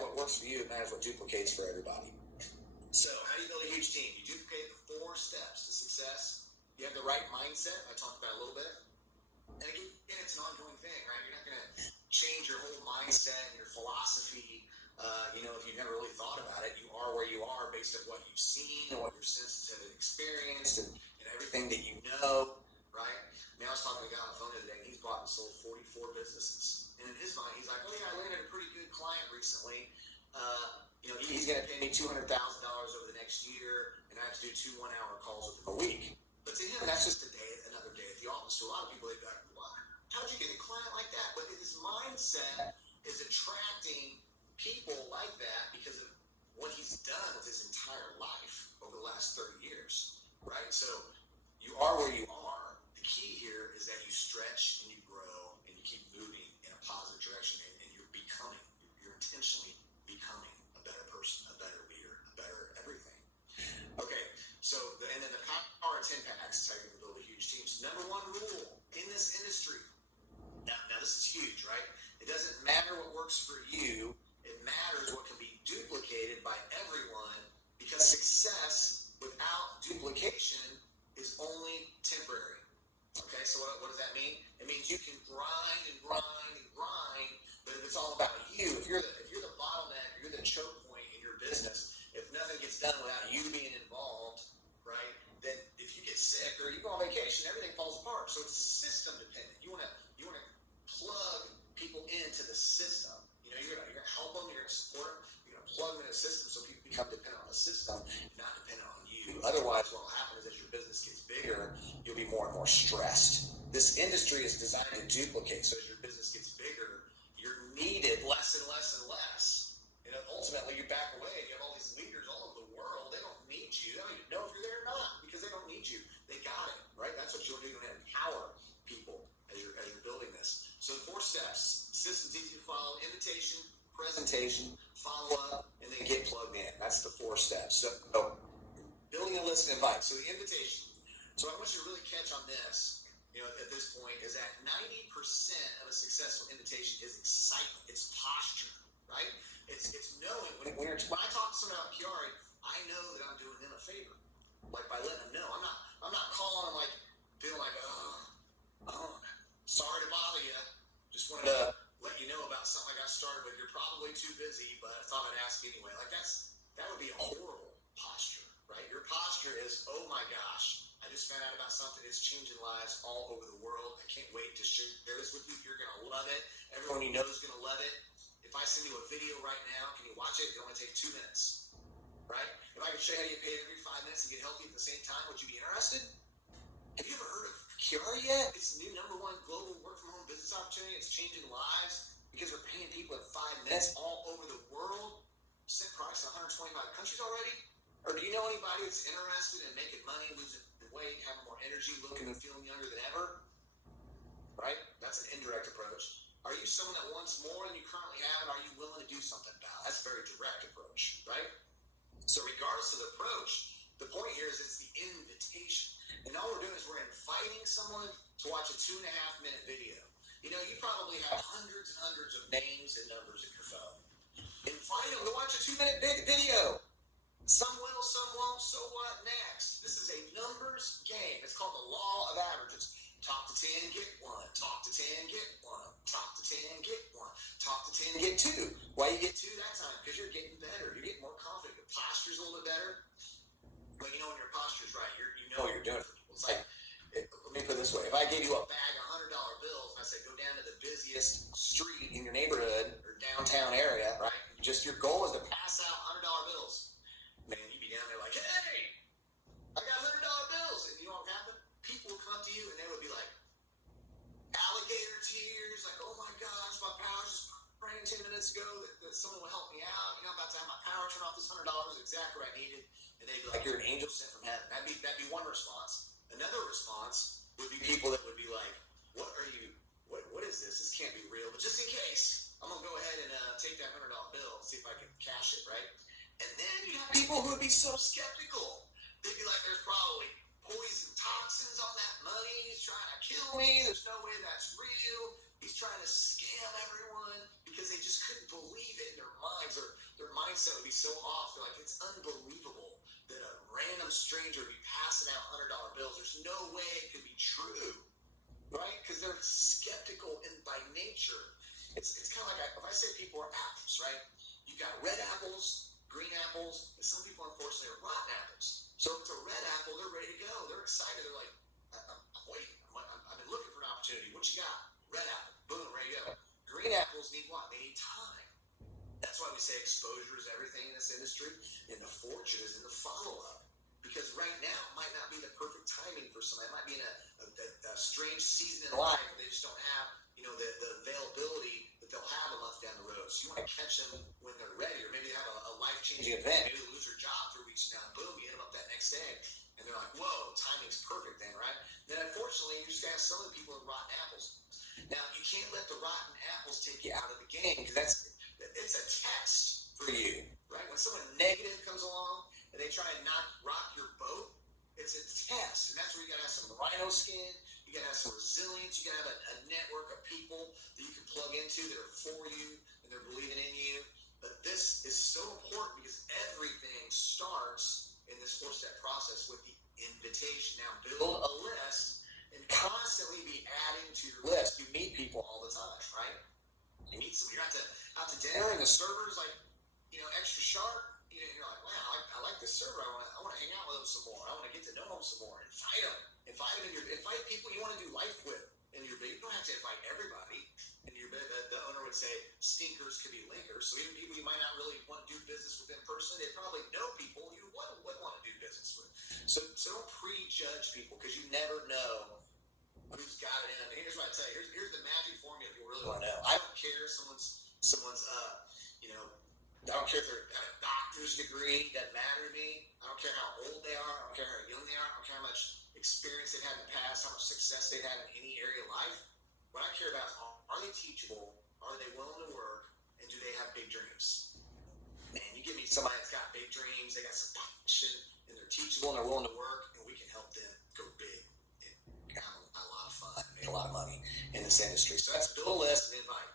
matter what works for you. It matters what duplicates for everybody. So how do you build a huge team? You duplicate the 4 steps to success. You have the right mindset. I talked about it a little bit. And again, it's an ongoing thing, right? You're not going to change your whole mindset and your philosophy, if you've never really thought about it. You are where you are based on what you've seen and what your senses have experienced and everything that you know, right? Now, I was talking to a guy on the phone the other day, and he's bought and sold 44 businesses. And in his mind, he's like, oh, yeah, I landed a pretty good client recently. He's going to pay me $200,000 over the next year, and I have to do 2 one-hour calls with him a week. But to him, that's just another day at the office. To a lot of people, they'd be like, what? How'd you get a client like that? But his mindset is attracting people like that because of what he's done with his entire life over the last 30 years, right? So you are where you are. The key here is that you stretch and you grow and you keep moving in a positive direction, and you're intentionally becoming a better person, a better leader, a better everything. Okay, and then the power of 10 packs is how you're going to build a huge team. So number 1 rule in this industry. Now this is huge, right? It doesn't matter what works for you. It matters what can be duplicated by everyone, because success without duplication is only temporary. Okay, so what does that mean? It means you can grind and grind and grind, but if it's all about you, if you're the bottleneck, if you're the choke point in your business, if nothing gets done without you being involved, right, then if you get sick or you go on vacation, everything falls apart. So it's system dependent. You want to plug people into the system. You're going to help them, you're going to support them, you're going to plug them in a system so people become dependent on the system, not dependent on you. Otherwise, what will happen is as your business gets bigger, you'll be more and more stressed. This industry is designed to duplicate. So as your business gets bigger, you're needed less and less and less. And ultimately, you back away. You have all these leaders all over the world. They don't need you. They don't even know if you're there or not because they don't need you. They got it, right? That's what you're doing to empower people as you're building this. So the 4 steps: systems easy to follow, invitation, presentation, follow up, and then get plugged in. That's the 4 steps. So building a list and invite. So the invitation. So I want you to really catch on this, at this point, is that 90% of a successful invitation is excitement. It's posture, right? It's knowing. When I talk to someone about QuiAri, I know that I'm doing them a favor, like by letting them know. I'm not calling them like feeling like, sorry to bother you. Just wanted to let you know about something I got started with. You're probably too busy, but I thought I'd ask anyway. Like that would be a horrible posture, right? Your posture is, oh my gosh, I just found out about something that's changing lives all over the world. I can't wait to share this with you. You're going to love it. Everyone you know is going to love it. If I send you a video right now, can you watch it? It only take 2 minutes, right? If I could show you how to get paid every 5 minutes and get healthy at the same time, would you be interested? Have you ever heard of QuiAri yet? It's the new #1 global work-from-home business opportunity. It's changing lives because we're paying people in 5 minutes all over the world. Set price in 125 countries already. Or do you know anybody that's interested in making money, losing weight, having more energy, looking and feeling younger than ever? Right? That's an indirect approach. Are you someone that wants more than you currently have, and are you willing to do something about it? That's a very direct approach, right? So regardless of the approach, the point here is it's the invitation. And all we're doing is we're inviting someone to watch a 2.5-minute video. You probably have hundreds and hundreds of names and numbers in your phone. Invite them to watch a 2-minute video. Some will, some won't, so what next? This is a numbers game. It's called the law of averages. Talk to 10, get 1. Talk to 10, get 1. Talk to 10, get 1. Talk to 10, get 2. Why you get 2 that time? Because you're getting better. You're getting more confident. Your posture's a little bit better. But when your posture's right, you know what you're doing for people. It's like, let me put it this way. If I gave you a bag of $100 bills and I said, go down to the busiest street in your neighborhood or downtown area, right? Your goal is to pass out $100 bills. Man, you'd be down there like, hey, I got $100 bills. And you know what would happen? People would come to you and they would be like, alligator tears, like, oh my gosh, my power just praying 10 minutes ago that someone would help me out. I'm about to have my power turn off. This $100 is exactly what I needed. And they'd be like, you're an angel sent from heaven. That'd be one response. Another response would be people that would be like, what is this? This can't be real. But just in case, I'm going to go ahead and take that $100 bill and see if I can cash it, right? And then you have people who would be so skeptical. They'd be like, there's probably poison toxins on that money. He's trying to kill me. There's no way that's real. He's trying to scam everyone because they just couldn't believe it in their minds. Or mindset would be so off. They're like, it's unbelievable that a random stranger would be passing out $100 bills. There's no way it could be true, right? Because they're skeptical by nature. It's kind of like if I say people are apples, right? You got red apples, green apples, and some people, unfortunately, are rotten apples. So if it's a red apple, they're ready to go. They're excited. They're like, I'm waiting. I've been looking for an opportunity. What you got? Red apple. Boom, ready to go. Green apples need what? They need time. That's why we say exposure is everything in this industry, and the fortune is in the follow-up. Because right now it might not be the perfect timing for somebody. It might be in a strange season in life where they just don't have, the availability that they'll have a month down the road. So you want to catch them when they're ready, or maybe they have a life-changing event. Maybe they lose their job 3 weeks from now, and boom, you hit them up that next day, and they're like, whoa, timing's perfect then, right? Then unfortunately, you just got some of the people with rotten apples. Now, you can't let the rotten apples take you out of the game, because it's a test for you, right? When someone negative comes along and they try and not rock your boat, it's a test. And that's where you got to have some rhino skin, you got to have some resilience, you got to have a network of people that you can plug into that are for you and they're believing in you. But this is so important because everything starts in this 4-step process with the invitation. Now, build a list and constantly be adding to your list. You meet people all the time, right? You meet some, you're out to dinner and the server's like, extra sharp. You're like, wow, I like this server. I want to hang out with them some more. I want to get to know them some more. Invite them invite people you want to do life with in your bid. You don't have to invite everybody in your bid. The owner would say stinkers could be linkers. So even people you might not really want to do business with in person, they probably know people you would want to do business with. So don't prejudge people, because you never know who's got it in them. And here's what I tell you. Here's the magic formula if you really want to know. I don't care someone's I don't care if they're got a doctor's degree. Doesn't matter to me. I don't care how old they are. I don't care how young they are. I don't care how much experience they've had in the past, how much success they've had in any area of life. What I care about is, are they teachable? Are they willing to work? And do they have big dreams? Man, you give me somebody that's got big dreams, they got some passion, and they're teachable and they're willing to work, and we can help them go big and have a lot of fun, make a lot of money in this industry. So that's build a list and invite.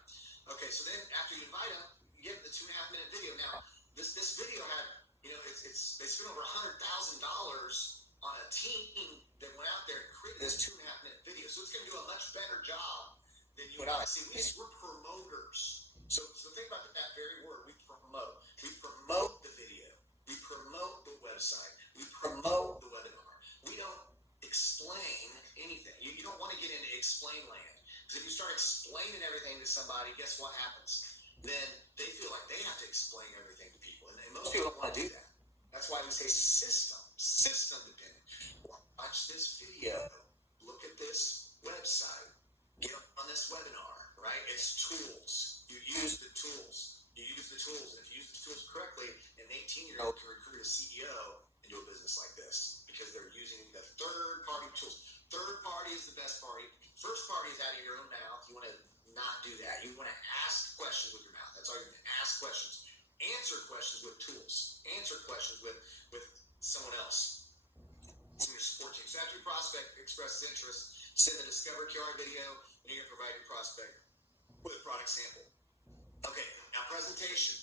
Okay, so then after you invite them, you get the 2.5-minute video. Now, this video had, they spent over $100,000 on a team that went out there and created this 2.5-minute video. So it's going to do a much better job than you and I. See, we're promoters. So think about that very word. We promote. We promote the video. We promote the website. We promote the webinar. We don't explain anything. You don't want to get into explain land. Because if you start explaining everything to somebody, guess what happens? Then they feel like they have to explain everything to people. And most people don't want to do that. That's why we say system dependent. Watch this video. Look at this website. Get on this webinar, right? It's tools. You use the tools. And if you use the tools correctly, an 18-year-old can recruit a CEO into a business like this because they're using the third-party tools. Third party is the best party. First party is out of your own mouth. You want to not do that. You want to ask questions with your mouth. That's all you're going to ask questions. Answer questions with tools. Answer questions with someone else. It's in your support team. So after your prospect expresses interest, send the Discover QuiAri video, and you're going to provide your prospect with a product sample. Okay, now presentation.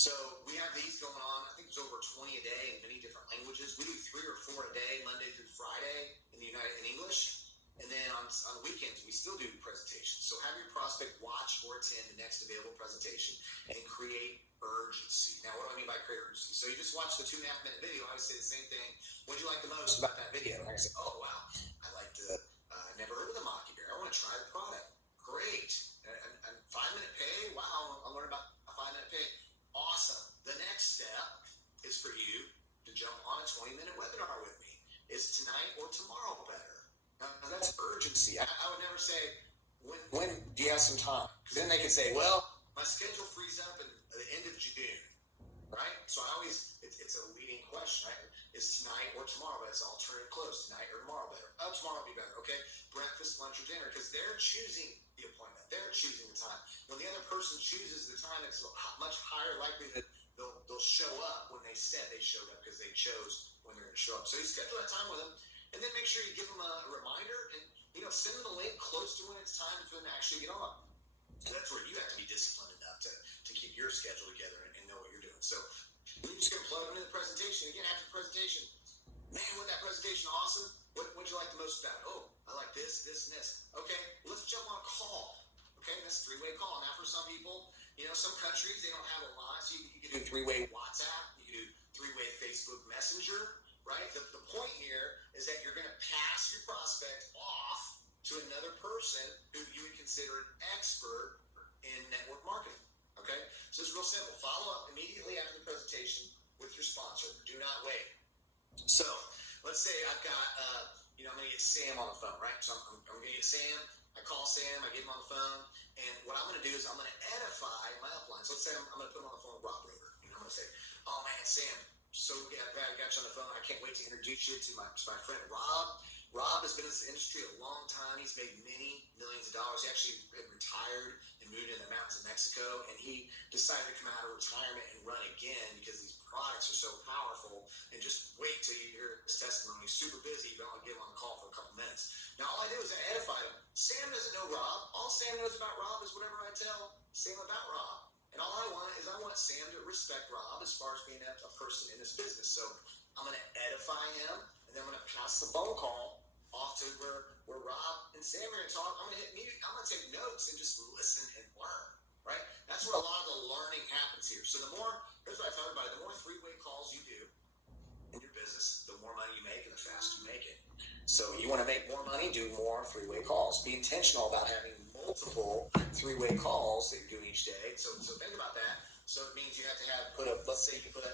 So we have these going on. I think there's over 20 a day in many different languages. We do 3 or 4 a day, Monday through Friday in English. And then on weekends, we still do presentations. So have your prospect watch or attend the next available presentation and create urgency. Now, what do I mean by create urgency? So you just watched the 2.5-minute video. I would say the same thing. What do you like the most about that video? And I say, oh, wow, I like I never heard of the Maqui bear. I want to try the product. Great. And 5-minute pay? Wow, I'll learn about a 5-minute pay. Awesome. The next step is for you to jump on a 20-minute webinar with me. Is tonight or tomorrow better? Now, that's urgency. I would never say, when do you have some time? Because then they can say, well, my schedule frees up at the end of June, right? So it's a leading question, right? Is tonight or tomorrow better? It's alternative close. Tonight or tomorrow better? Oh, tomorrow will be better. Okay, breakfast, lunch, or dinner, because they're choosing the appointment. They're choosing the time. When the other person chooses the time, it's much higher likelihood they'll show up when they said they showed up, because they chose when they're going to show up. So you schedule that time with them. And then make sure you give them a reminder and, send them the link close to when it's time for them to actually get on. And that's where you have to be disciplined enough to keep your schedule together and know what you're doing. So most about? Oh, I like this, this, and this. Okay, let's jump on a call. Okay, that's a three-way call. Now, for some people, some countries, they don't have a lot, so you can do three-way WhatsApp, you can do three-way Facebook Messenger, right? The point here is that you're going to pass your prospect off to another person who you would consider an expert in network marketing, okay? So it's real simple. Follow up immediately after the presentation with your sponsor. Do not wait. So let's say I've got, I'm going to get Sam on the phone, right? So I'm going to get Sam. I call Sam. I get him on the phone. And what I'm going to do is I'm going to edify my upline. So let's say I'm going to put him on the phone with Rob Rover. I'm going to say, oh, man, Sam, so glad I got you on the phone. I can't wait to introduce you to my friend Rob. Rob has been in this industry a long time. He's made many millions of dollars. He actually retired and moved into the mountains of Mexico, and he decided to come out of retirement and run again because these products are so powerful. And just wait till you hear his testimony. He's super busy. You don't want to get him on the call for a couple minutes. Now, all I do is I edify him. Sam doesn't know Rob. All Sam knows about Rob is whatever I tell Sam about Rob. And all I want Sam to respect Rob as far as being a person in this business. So I'm going to edify him, and then I'm going to pass the phone call off to where Rob and Sam are going to talk. I'm going to hit mute. I'm going to take notes and just listen and learn, right? That's where a lot of the learning happens here. So here's what I tell everybody, the more three-way calls you do in your business, the more money you make and the faster you make it. So you want to make more money, do more three-way calls. Be intentional about having multiple three-way calls that you're doing each day. So think about that. So it means you have to let's say you put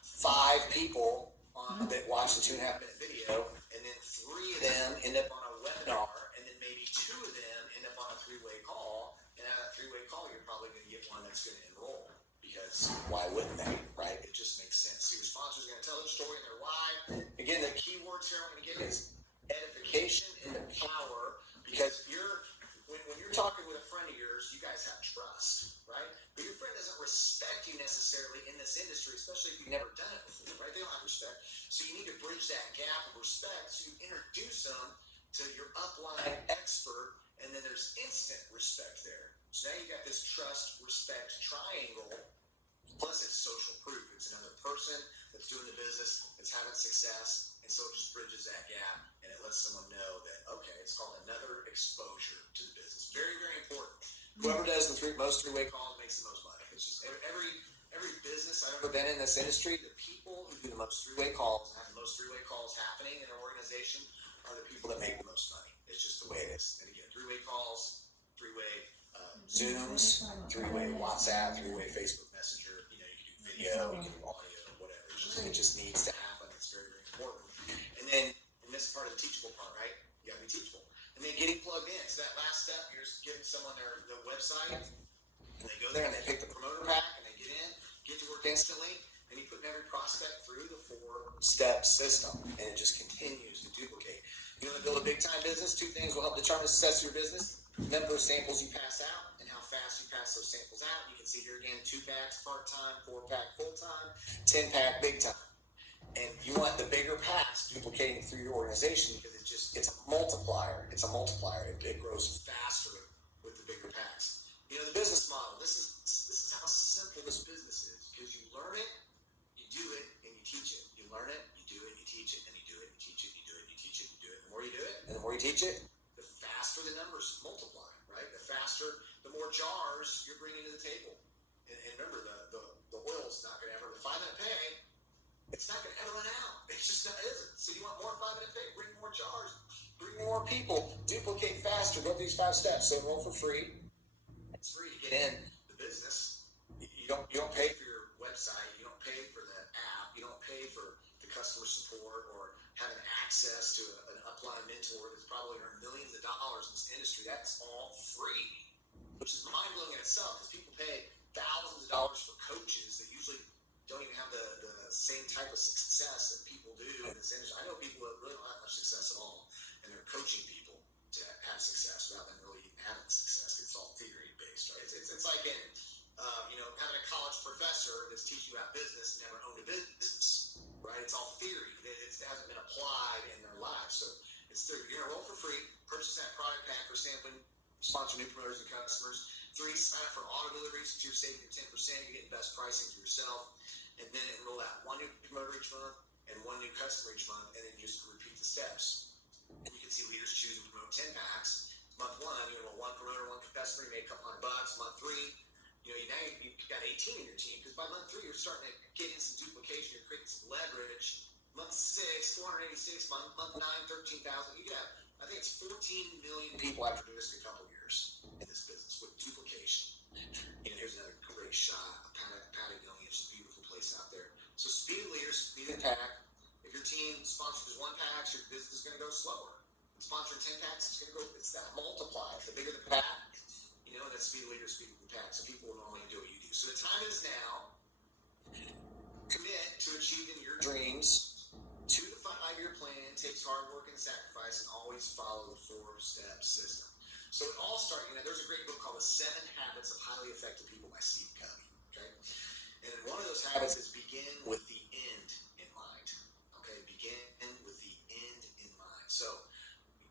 5 people on that watch the 2.5-minute video, and then 3 of them end up on a webinar, and then maybe 2 of them end up on a three-way call. And out of that three-way call, you're probably going to get one that's going to enroll, because why wouldn't they, right? It just makes sense. So your sponsor's going to tell their story and their why. Again, the key words here I'm going to give is edification and power, because when you're talking with a friend of yours, you guys have trust, right? But your friend doesn't respect you necessarily in this industry, especially if you've never done it before, right? They don't have respect. So you need to bridge that gap of respect. So you introduce them to your upline expert, and then there's instant respect there. So now you got this trust, respect triangle, plus it's social proof. It's another person that's doing the business, that's having success, and so it just bridges that gap, and it lets someone know that, okay, it's called another exposure to the business. Very, very important. Whoever does the most three-way calls makes the most money. It's just every business I've ever been in this industry, the people who do the most three-way calls and have the most three-way calls happening in their organization are the people that make the most money. It's just the way it is. And again, three-way calls, three-way Zooms, three-way WhatsApp, three-way Facebook Messenger. You can do video, you can do audio, whatever. It just needs to happen. It's very, very important. And then, and this is part of the teachable part, right? You got to be teachable. And then getting plugged in. So that last step, you're just giving someone their website, and they go there and they pick the promoter pack, and they get to work instantly, and you put every prospect through the 4-step system, and it just continues to duplicate. You want to build a big-time business? 2 things will help determine the success of your business. Number of samples you pass out, and how fast you pass those samples out. You can see here again, 2 packs part-time, 4-pack full-time, 10-pack big-time. And you want the bigger packs duplicating through your organization, because it's a multiplier. It's a multiplier. It grows faster with the bigger packs. The business model. This is how simple this business is, because you learn it, you do it, and you teach it. You learn it, you do it, you teach it, and you do it, you teach it, you do it, you teach it, you do it. The more you do it, and the more you teach it, the faster the numbers multiply, right? The faster, the more jars you're bringing to the table. And remember, the oil's not going to ever, the 5-minute pay, it's not going to ever run out. It's just not, isn't. So you want more 5-minute pay, bring more jars, bring more people, duplicate faster, go through these 5 steps. So enroll for free. It's free to get in the business. You don't pay for your website. You don't pay for the app. You don't pay for the customer support or having access to an upline mentor that's probably earned millions of dollars in this industry. That's all free, which is mind-blowing in itself, because people pay thousands of dollars for coaches that usually don't even have the same type of success that people do in this industry. I know people that really don't have much success at all, and they're coaching people to have success without them really having success. It's all theory-based, right? It's like in, having a college professor that's teaching you about business and never owned a business, right? It's all theory. It hasn't been applied in their lives. So it's theory. You're going to roll for free, purchase that product pack for sampling, sponsor new promoters and customers. 3, sign up for auto deliveries, so you're saving your 10%. You're getting best pricing for yourself. And then enroll out 1 new promoter each month and 1 new customer each month, and then just repeat the steps. And you can see leaders choose to promote 10 packs. Month one, one promoter, one customer, you made a couple $100. Month three, now you've got 18 in your team, because by month three, you're starting to get in some duplication, you're creating some leverage. Month six, 486, month nine, 13,000. You got, I think it's 14 million people after just a couple years in this business with duplication. Here's another great shot of Patagonia. It's a beautiful place out there. So speed of leaders, speed of the pack. If your team sponsors 1 pack, your business is going to go slower. Sponsoring 10 packs, it's that multiply. The bigger the pack, that speed of leaders, speed of the pack. So people will only do what you do. So the time is now. Commit to achieving your dreams. 2 to 5 year plan takes hard work and sacrifice, and always follow the 4-step system. So it all starts, there's a great book called The 7 Habits of Highly Effective People by Steve Covey. Okay? And one of those habits is begin with the end in mind. Okay? Begin with the end in mind. So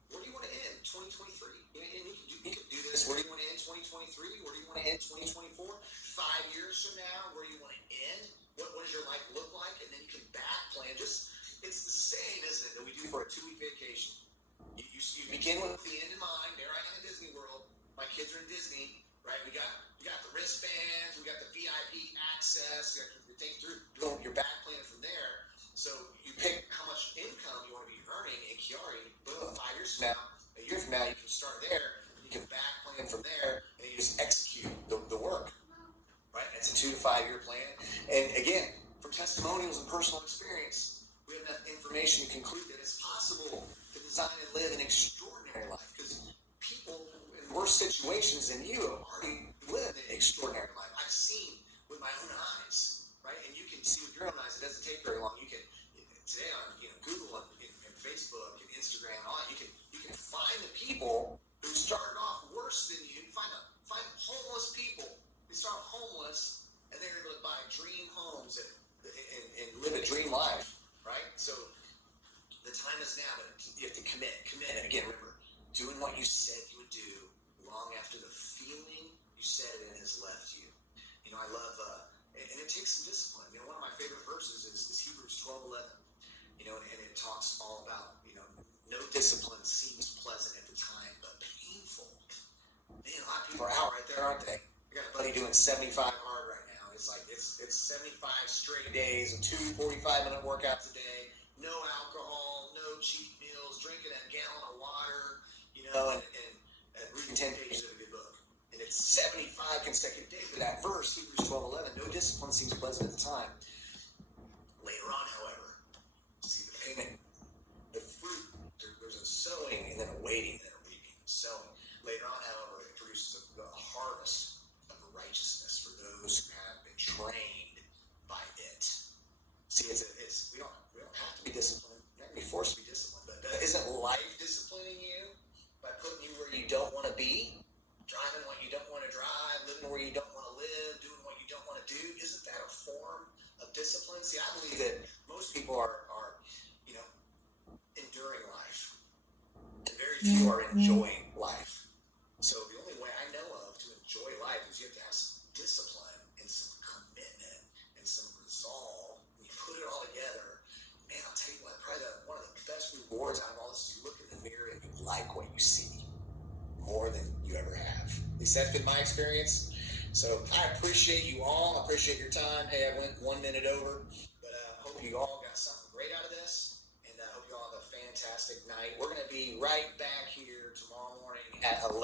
where do you want to end 2023? And you can do this. Where do you want to end 2023? Where do you want to end 2024? 5 years from now, where do you want to end? What does your life look like? And then you can back plan. It's the same, isn't it, that we do for a 2-week vacation. You begin with the end in mind. There I am in Disney World. My kids are in Disney, right? We got the wristbands. We got the VIP access. You think through your back plan from there. So you pick how much income you want to be earning in QuiAri. Boom, 5 years from now, a year from now, you can start there. You can back plan from there, and you just execute the work. Right? It's a 2 to 5 year plan. And again, from testimonials and personal experience, we have enough information to conclude that it's possible to design and live an extraordinary life, because people in worse situations than you have already lived an extraordinary life. I've seen with my own eyes, right? And you can see with your own eyes. It doesn't take very long. You can today on Google and Facebook and Instagram and all that, you can find the people who started off worse than you. Find homeless people. They start homeless, and they're able to buy dream homes and live a dream life, right? So the time is now, but you have to commit. And again, remember, doing what you said you would do long after the feeling you said it in has left you. I love, and it takes some discipline. One of my favorite verses is Hebrews 12:11. And it talks all about, no discipline seems pleasant at the time, but painful. Man, a lot of people are out right there, aren't they? I got a buddy doing 75 hard right now. It's like, it's 75 straight days of 2 45-minute workouts a day, no alcohol, no cheap meals, drinking a gallon of water, and reading 10 pages of a good book. And it's 75 consecutive days. But that verse, Hebrews 12:11, no discipline seems pleasant at the time. Later on, however, see the payment, the fruit, there's a sowing and then a waiting and then a reaping. Sowing. Later on, however, it produces a harvest of righteousness for those who have been trained by it. See, we don't have to be disciplined. We're not going to be forced to be disciplined. But isn't life disciplining you by putting you where you don't want to be? Driving what you don't want to drive, living where you don't want to live, doing what you don't want to do? Isn't that a form of discipline? See, I believe that most people are enduring life, and very few are enjoying life. So the only way I know of to enjoy life is you have to have some discipline and some commitment and some resolve. When you put it all together, man, I'll tell you what, probably one of the best rewards out of all this is you look in the mirror and you like what you see more than you ever have. At least that's been my experience. So I appreciate you all. I appreciate your time. Hey, I went 1 minute over, but I hope you all got something great out of this, and I hope you all have a fantastic night. We're going to be right back here tomorrow morning at 11.